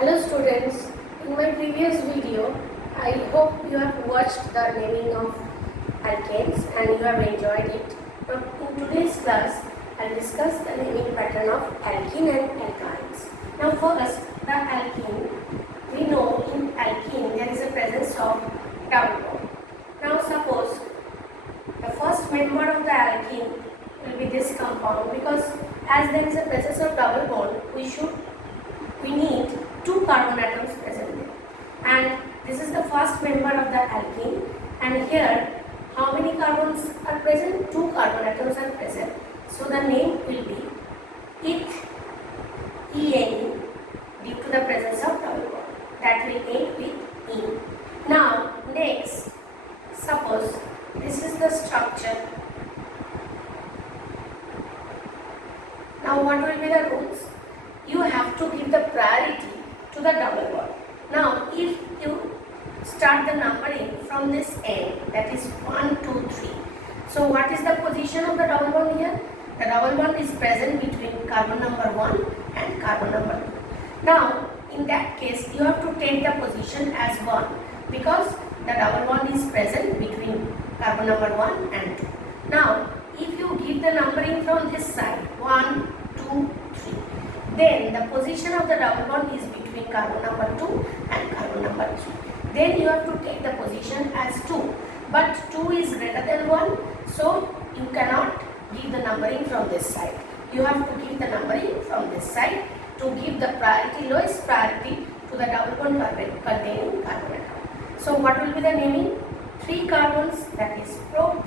Hello students, in my previous video, I hope you have watched the naming of alkanes and you have enjoyed it. Now in today's class, I will discuss the naming pattern of alkene and alkynes. Now first, the alkene. We know in alkene there is a presence of double bond. Now suppose the first member of the alkene will be this compound, because as there is a presence of double bond, we need two carbon atoms present there, and this is the first member of the alkene, and here how many carbons are present? Two carbon atoms are present, so the name will be eth, ene, due to the presence of double bond, that will end with ene. Now next, suppose this is the structure. Now what will be the rules? You have to give the priority to the double bond. Now if you start the numbering from this end, that is 1, 2, 3. So what is the position of the double bond here? The double bond is present between carbon number 1 and carbon number 2. Now in that case you have to take the position as 1, because the double bond is present between carbon number 1 and 2. Now if you give the numbering from this side 1, 2, 3, then the position of the double bond is between carbon number 2 and carbon number 3. Then you have to take the position as 2, but 2 is greater than 1, so you cannot give the numbering from this side. You have to give the numbering from this side to give the priority, lowest priority, to the double bond containing carbon atom. So what will be the naming? 3 carbons, that is pro,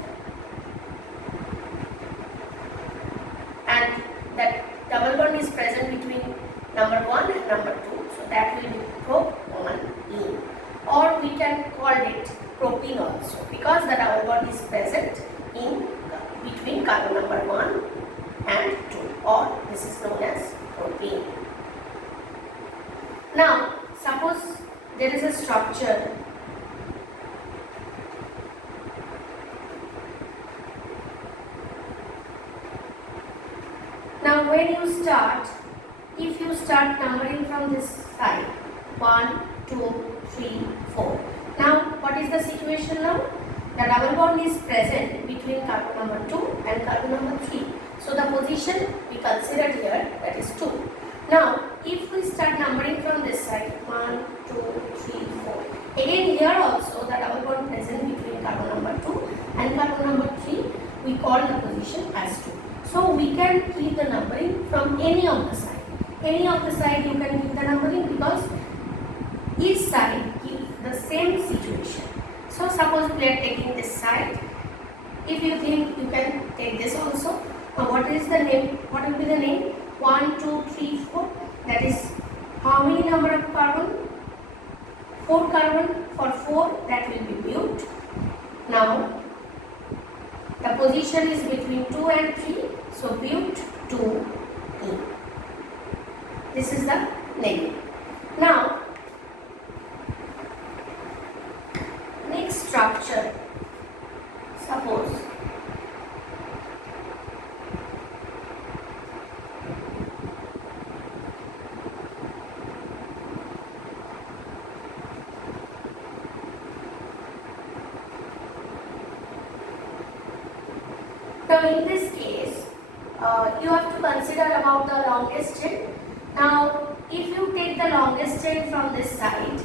and that double bond is present between number 1 and number 2, so that will be pro-1-ene, or we can call it propene also, because the double bond is present in between carbon number 1 and 2, or this is known as propene. Now suppose there is a structure. Now when you start, if you start numbering from this side 1, 2, 3, 4. Now what is the situation now? The double bond is present between carbon number 2 and carbon number 3. So the position we considered here, that is 2. Now if we start numbering from this side 1, 2, 3, 4. Again here also the double bond present between carbon number 2 and carbon number 3, we call the position as 2. So we can keep the numbering from any of the side. Any of the side you can keep the numbering, because each side gives the same situation. So suppose we are taking this side. If you think you can take this also. Now what is the name? What will be the name? 1, 2, 3, 4. That is how many number of carbon? 4 carbon. For 4, that will be bute. Now the position is between 2 and 3, so bute 2-ene. This is the name. Now next structure, suppose now in this case you have to consider about the longest chain. Now if you take the longest chain from this side,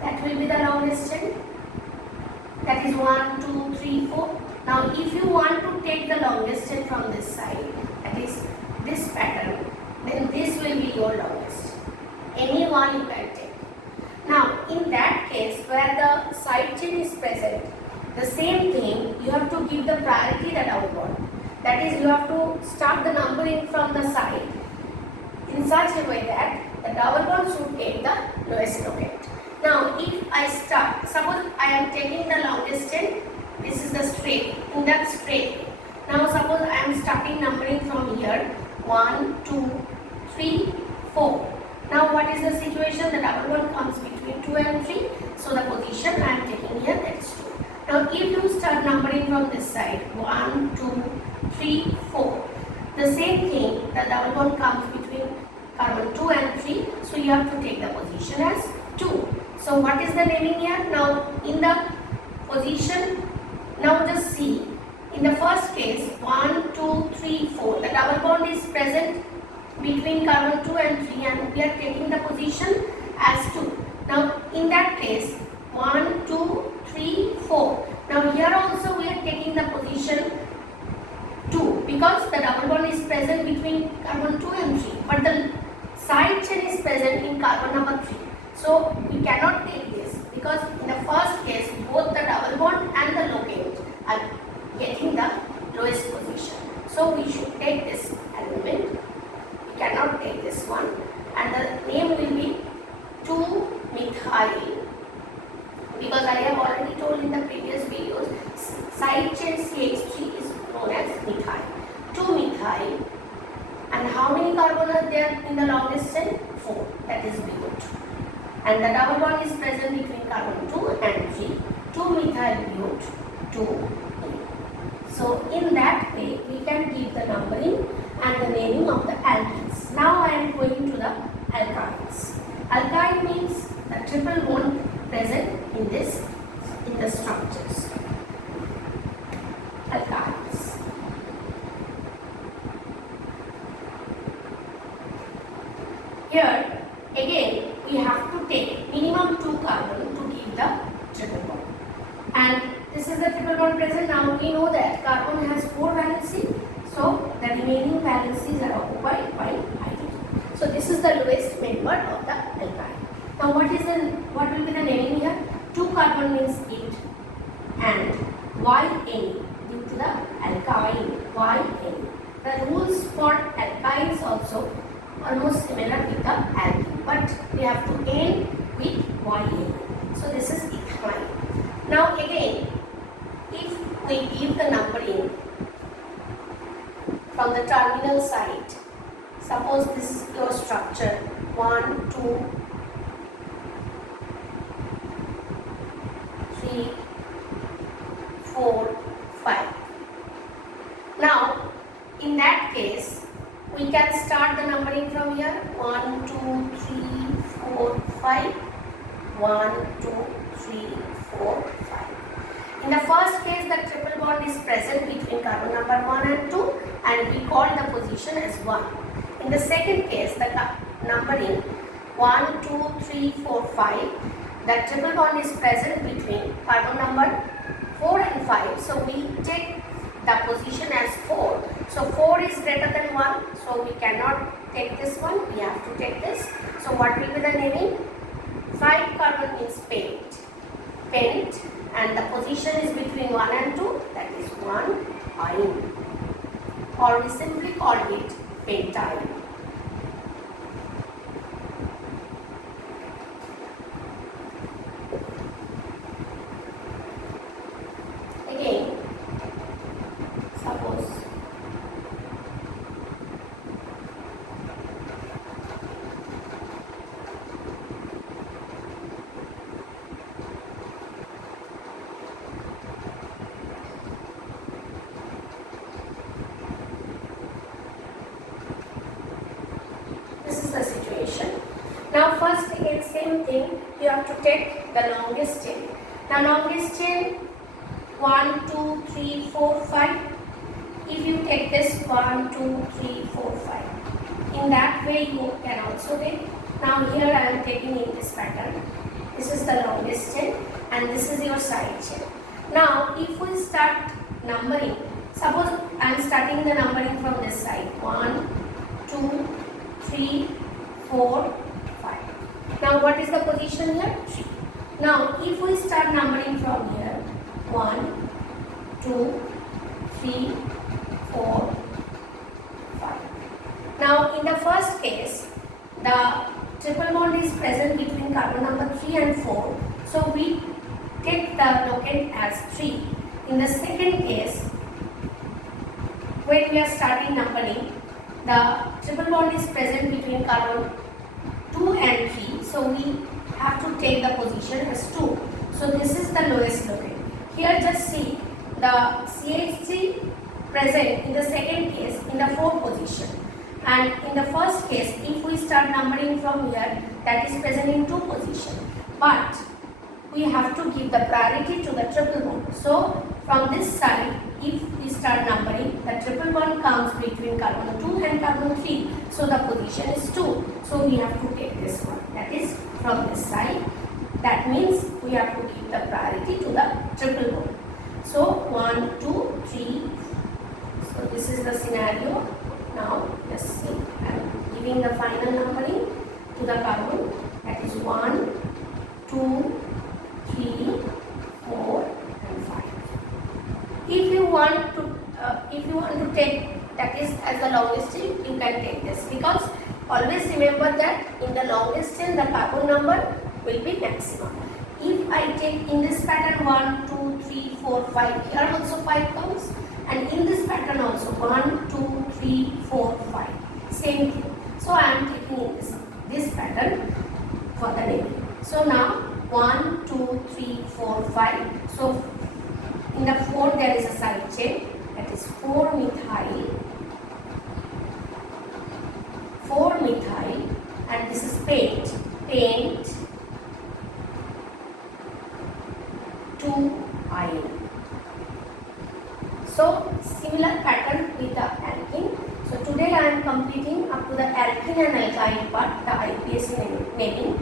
that will be the longest chain, that is 1, 2, 3, 4. Now if you want to take the longest chain from this side, that is this pattern, then this will be your longest. Any one you can take. Now in that case where the side chain is present, the same thing, you have to give the priority the double bond. That is, you have to start the numbering from the side in such a way that the double bond should take the lowest locate. Now if I start, suppose I am taking the longest chain, this is the straight, in that straight. Now suppose I am starting numbering from here 1, 2, 3, 4. Now what is the situation? The double bond comes between 2 and 3, so the position I am taking here, that is 2. Now if you start numbering from this side 1, 2, 3, 4. The same thing, the double bond comes between carbon 2 and 3, so So you have to take the position as 2. So what is the naming here? Now in the position, now just see, in the first case 1, 2, 3, 4, the double bond is present between carbon 2 and 3 and we are taking the position as 2. Now in that case 1, 2, 3, 4. Now here also we are taking the position 2 because the double bond is present between carbon 2 and 3, but the side chain is present in carbon number 3. So we cannot take this because in the first case both the double bond and the locate are getting the lowest position. So we should take this element. We cannot take this one, and the name will be 2-methyl, because I have already told in the previous videos, side chain CH3 is known as methyl. 2-methyl, and how many carbon are there in the longest chain? 4, that is BO2. And the double bond is present between carbon 2 and 3, 2-methyl BO2, 2. So in that way we can give the numbering and the naming of the alkenes. Now I am going to the alkynes. Alkyne means the triple bond present in the structures. Alkynes. Here again we have to take minimum 2 carbon to give the triple bond. And this is the triple bond present. Now we know that carbon has 4 valency, so the remaining valencies are occupied by hydrogen. So this is the lowest member of the alkyne. Now what will be the naming here? 2 carbon means it, and YN due to the alkyne, YN. The rules for alkynes also almost similar with the alkene, but we have to end with YN. So this is ethyl. Now again, if we give the numbering from the terminal site, suppose this is your structure 1, 2, 3, 4, 5. Now in that case we can start the numbering from here 1, 2, 3, 4, 5. 1, 2, 3, 4, 5. In the first case the triple bond is present between carbon number 1 and 2 and we call the position as 1. In the second case the numbering 1, 2, 3, 4, 5, the triple bond is present between carbon number 4 and 5, so we take the position as 4. So 4 is greater than 1, so we cannot take this one, we have to take this. So what will be the naming? 5 carbon means pent, and the position is between 1 and 2, that is 1 ion, or we simply call it pentyl. Again, suppose this is the situation. Now first again same thing, you have to take the longest chain. Now longest chain 1, 2, 3, 4, 5. If you take this 1, 2, 3, 4, 5, in that way you can also take. Now here I am taking in this pattern. This is the longest chain and this is your side chain. Now if we start numbering, suppose I am starting the numbering from this side 1, 2, 3, 4, 5. Now what is the position here? 3. Now if we start numbering from here 1, 2, 3, 4, 5. Now in the first case the triple bond is present between carbon number 3 and 4, so we take the locate as 3. In the second case, when we are starting numbering, the triple bond is present between carbon 2 and 3, so we have to take the position as 2. So this is the lowest locate. Here just see the CH3 present in the second case in the 4th position. And in the first case, if we start numbering from here, that is present in 2 positions. But we have to give the priority to the triple bond. So from this side, if we start numbering, the triple bond comes between carbon 2 and carbon 3. So the position is 2. So we have to take this one. That is from this side. That means we have to give the priority to the triple bond. So 1, 2, 3. So this is the scenario. Now let's see. I am giving the final numbering to the carbon. That is 1, 2, 3, 4, and 5. If you want to take that is as the longest chain, you can take this, because always remember that in the longest chain the carbon number will be maximum. If I take in this pattern 1, 2, 3, 4, 5, here also 5 comes, and in this pattern also 1, 2, 3, 4, 5, same thing. So I am taking in this pattern for the naming. So now 1, 2, 3, 4, 5. So in the 4 there is a side chain, that is 4-methyl, and this is paint 2-ion. So similar pattern with the alkene. So today I am completing up to the alkene and alkyne part, the IUPAC naming.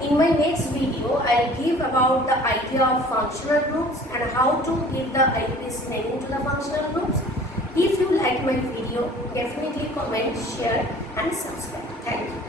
In my next video, I will give about the idea of functional groups and how to give the IUPAC naming to the functional groups. If you like my video, definitely comment, share and subscribe. Thank you.